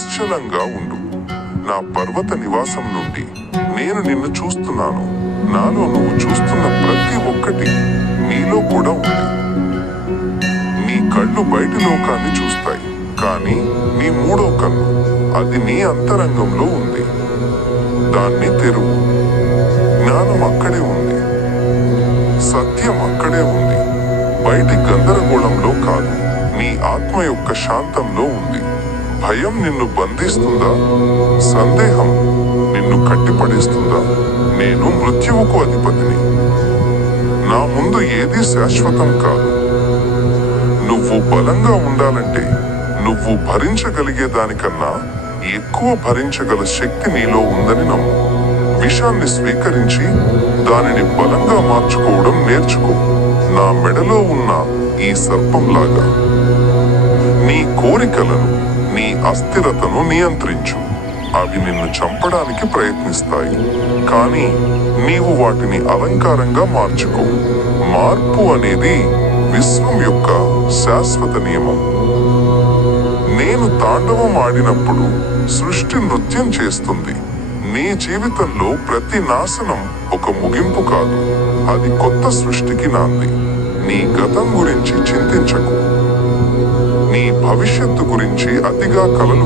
నిశ్చలంగా ఉండు. నా పర్వత నివాసం నుండి నేను నిన్ను చూస్తున్నాను. నాలో నువ్వు చూస్తున్న ప్రతి ఒక్కటి నీలో కూడా ఉంది. నీ కళ్ళు బయటి లోకాన్ని చూస్తాయి, కానీ నీ మూడో కన్ను, అది నీ అంతరంగంలో ఉంది. దాన్ని తెరువు. జ్ఞానం అక్కడే ఉంది, సత్యం అక్కడే ఉంది. బయటి గందరగోళంలో కాదు, నీ ఆత్మ యొక్క శాంతంలో ఉంది. భయం నిన్ను బంధిస్తుందా? సందేహం నిన్ను కట్టిపడేస్తుందా? నేను మృత్యువుకు అధిపతిని. నా ముందు ఏదీ శాశ్వతం కాదు. నువ్వు బలంగా ఉండాలంటే నువ్వు భరించగలిగే దానికన్నా ఎక్కువ భరించగల శక్తి నీలో ఉందని నమ్ము. విషాన్ని స్వీకరించి దానిని బలంగా మార్చుకోవడం నేర్చుకో. నా మెడలో ఉన్న ఈ సర్పంలాగా నీ కోరికలను, నీ అస్థిరతను నియంత్రించు. అవి నిన్ను చంపడానికి ప్రయత్నిస్తాయి, కానీ నీవు వాటిని అలంకారంగా మార్చుకో. మార్పు అనేది విశ్వం యొక్క శాశ్వత నియమం. నేను తాండవం ఆడినప్పుడు సృష్టి నృత్యం చేస్తుంది. నీ జీవితంలో ప్రతి నాశనం ఒక ముగింపు కాదు, అది కొత్త సృష్టికి నాంది. నీ గతం గురించి చింతించకు. నీ భవిష్యత్తు గురించి అతిగా కలలు